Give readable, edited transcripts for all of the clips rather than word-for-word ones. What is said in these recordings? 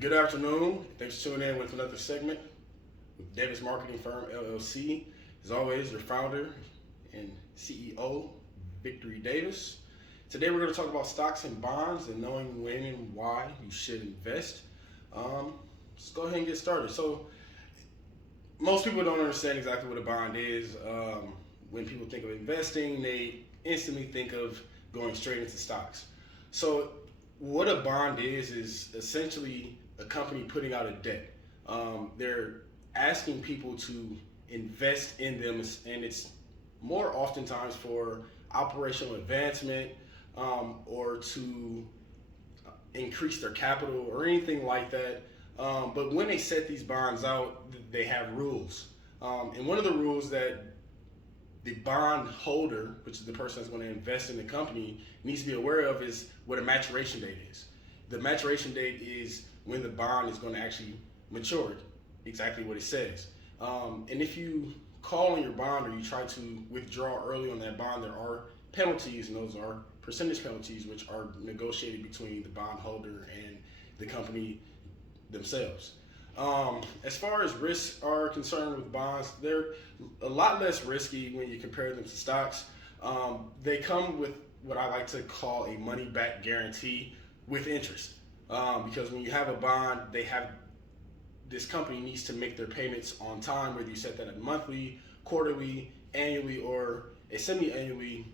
Good afternoon. Thanks for tuning in with another segment with Davis Marketing Firm LLC. As always, your founder and CEO, Victory Davis. Today we're going to talk about stocks and bonds and knowing when and why you should invest. Let's go ahead and get started. So, most people don't understand exactly what a bond is. When people think of investing, they instantly think of going straight into stocks. So, what a bond is essentially a company putting out a debt. They're asking people to invest in them, and it's more oftentimes for operational advancement or to increase their capital or anything like that. But when they set these bonds out, they have rules. And one of the rules that the bond holder, which is the person that's going to invest in the company, needs to be aware of is what a maturation date is. The maturation date is when the bond is going to actually mature, exactly what it says. And if you call on your bond or you try to withdraw early on that bond, there are penalties, and those are percentage penalties, which are negotiated between the bondholder and the company themselves. As far as risks are concerned with bonds, they're a lot less risky when you compare them to stocks. They come with what I like to call a money back guarantee with interest. Because when you have a bond, this company needs to make their payments on time, whether you set that at monthly, quarterly, annually, or a semi-annually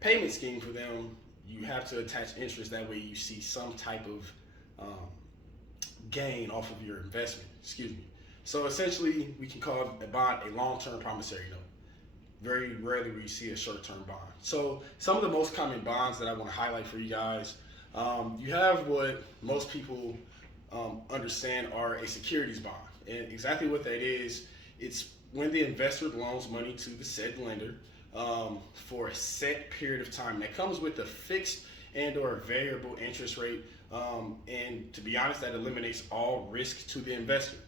payment scheme for them. You have to attach interest. That way you see some type of gain off of your investment. Excuse me. So essentially, we can call a bond a long-term promissory note. Very rarely will you see a short-term bond. So some of the most common bonds that I want to highlight for you guys, you have what most people understand are a securities bond. And exactly what that is, it's when the investor loans money to the said lender for a set period of time. That comes with a fixed and or a variable interest rate. And to be honest, that eliminates all risk to the investor.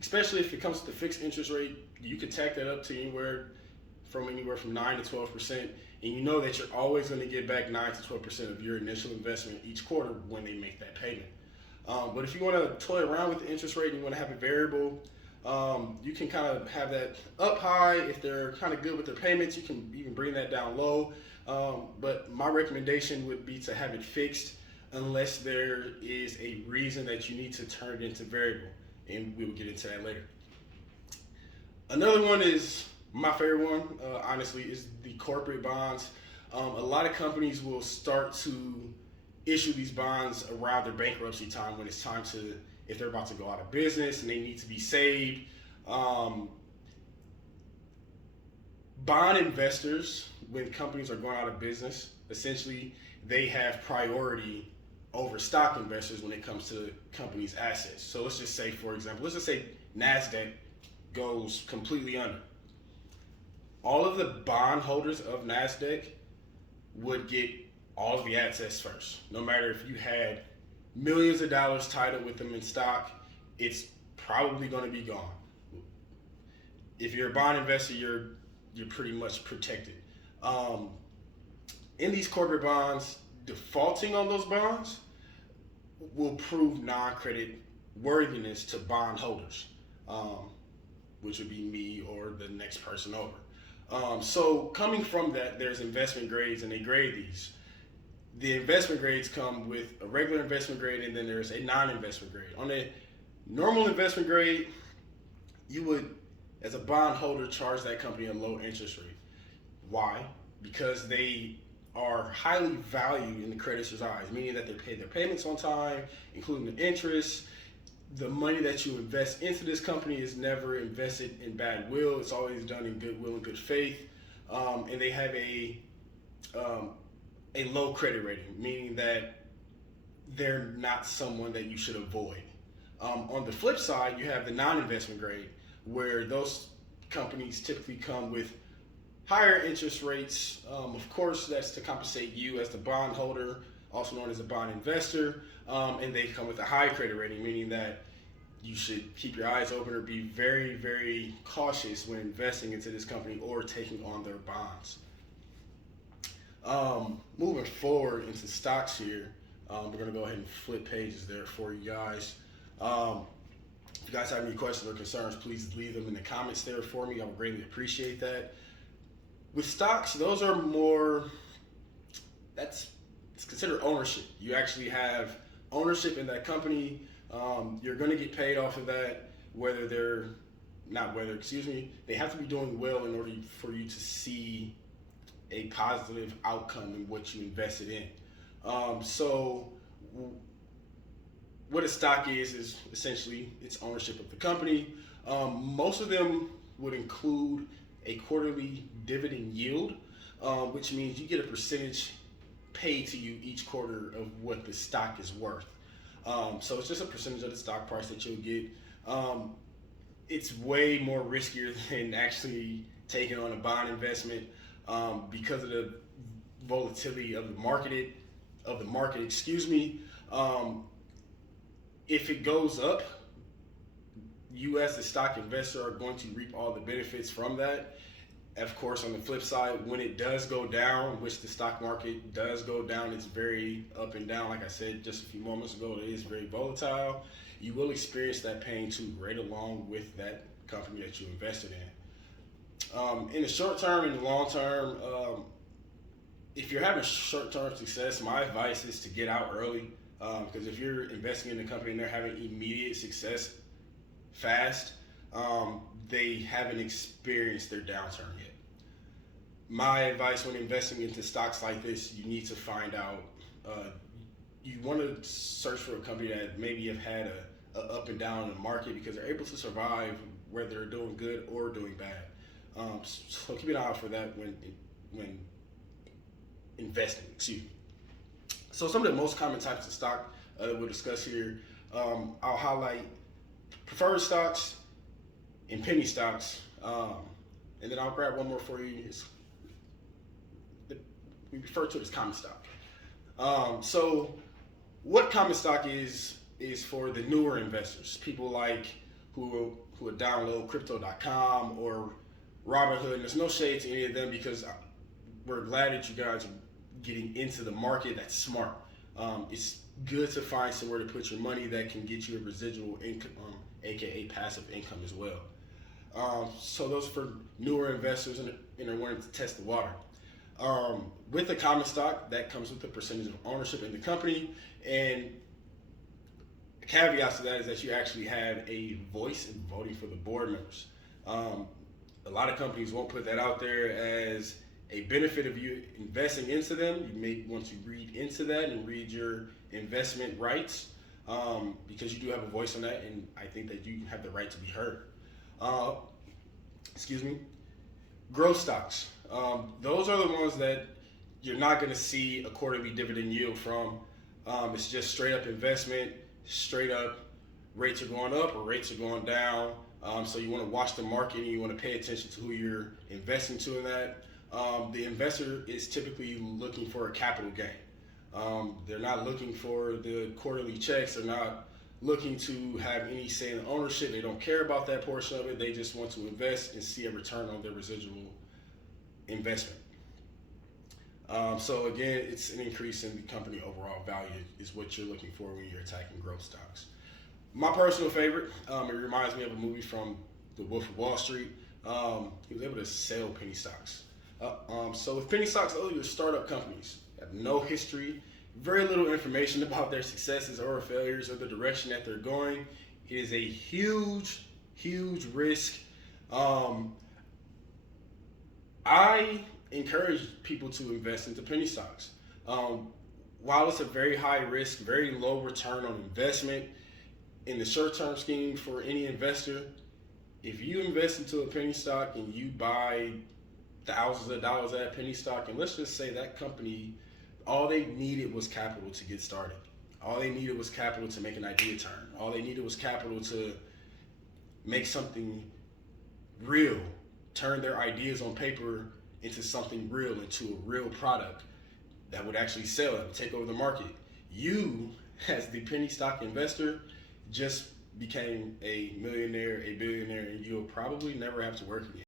Especially if it comes to the fixed interest rate, you can tack that up to anywhere from 9 to 12%, and you know that you're always going to get back 9 to 12% of your initial investment each quarter when they make that payment. But if you want to toy around with the interest rate and you want to have a variable, you can kind of have that up high. If they're kind of good with their payments, you can even bring that down low. But my recommendation would be to have it fixed unless there is a reason that you need to turn it into variable, and we will get into that later. Another one is my favorite one, honestly, is the corporate bonds. A lot of companies will start to issue these bonds around their bankruptcy time, when it's time to, if they're about to go out of business and they need to be saved. Bond investors, when companies are going out of business, essentially they have priority over stock investors when it comes to the company's assets. So let's just say, for example, let's just say NASDAQ goes completely under. All of the bond holders of NASDAQ would get all of the assets first. No matter if you had millions of dollars tied up with them in stock, it's probably going to be gone. If you're a bond investor, you're pretty much protected. In these corporate bonds, defaulting on those bonds will prove non-credit worthiness to bond holders, which would be me or the next person over. So coming from that, there's investment grades, and they grade these. The investment grades come with a regular investment grade, and then there's a non-investment grade. On a normal investment grade, you would, as a bond holder, charge that company a low interest rate. Why? Because they are highly valued in the creditor's eyes, meaning that they pay their payments on time, including the interest. The money that you invest into this company is never invested in bad will. It's always done in goodwill and good faith. And they have a low credit rating, meaning that they're not someone that you should avoid. On the flip side, you have the non-investment grade, where those companies typically come with higher interest rates. Of course, that's to compensate you as the bond holder, also known as a bond investor, and they come with a high credit rating, meaning that you should keep your eyes open or be very, very cautious when investing into this company or taking on their bonds. Moving forward into stocks here, We're going to go ahead and flip pages there for you guys. If you guys have any questions or concerns, please leave them in the comments there for me. I would greatly appreciate that. With stocks, those are more, it's considered ownership. You actually have ownership in that company. You're going to get paid off of that, they have to be doing well in order for you to see a positive outcome in what you invested in. So what a stock is essentially it's ownership of the company. Most of them would include a quarterly dividend yield, which means you get a percentage paid to you each quarter of what the stock is worth. So it's just a percentage of the stock price that you'll get. It's way more riskier than actually taking on a bond investment because of the volatility of the market. If it goes up, you as the stock investor are going to reap all the benefits from that. Of course, on the flip side, when it does go down, which the stock market does go down, it's very up and down. Like I said just a few moments ago, it is very volatile. You will experience that pain too, right along with that company that you invested in. In the short term and the long term, if you're having short-term success, my advice is to get out early. Because if you're investing in a company and they're having immediate success fast, they haven't experienced their downturn yet. My advice when investing into stocks like this, you need to find out, you want to search for a company that maybe have had a up and down in the market because they're able to survive whether they're doing good or doing bad. So keep an eye out for that when investing, excuse me. So some of the most common types of stock that we'll discuss here, I'll highlight preferred stocks and penny stocks, and then I'll grab one more for you. We refer to it as common stock. So what common stock is for the newer investors, people like who would download crypto.com or Robinhood. And there's no shade to any of them because we're glad that you guys are getting into the market that's smart. It's good to find somewhere to put your money that can get you a residual income, aka passive income as well. So those are for newer investors and are wanting to test the water. With the common stock, that comes with a percentage of ownership in the company, and the caveat to that is that you actually have a voice in voting for the board members. A lot of companies won't put that out there as a benefit of you investing into them. You may want to read into that and read your investment rights because you do have a voice on that, and I think that you have the right to be heard. Growth stocks. Those are the ones that you're not going to see a quarterly dividend yield from. It's just straight up investment, straight up rates are going up or rates are going down. So you want to watch the market and you want to pay attention to who you're investing to in that. The investor is typically looking for a capital gain. They're not looking for the quarterly checks. They're not looking to have any say in ownership. They don't care about that portion of it. They just want to invest and see a return on their residual investment. So again, it's an increase in the company overall value is what you're looking for when you're attacking growth stocks. My personal favorite, it reminds me of a movie from The Wolf of Wall Street. He was able to sell penny stocks. So with penny stocks, those are startup companies. Have no history, very little information about their successes or failures or the direction that they're going. It is a huge, huge risk. I encourage people to invest into penny stocks. While it's a very high risk, very low return on investment in the short-term scheme for any investor, if you invest into a penny stock and you buy thousands of dollars at penny stock, and let's just say that company, all they needed was capital to get started. All they needed was capital to make an idea turn. All they needed was capital to make something real, turn their ideas on paper into something real, into a real product that would actually sell and take over the market. You, as the penny stock investor, just became a millionaire, a billionaire, and you'll probably never have to work again.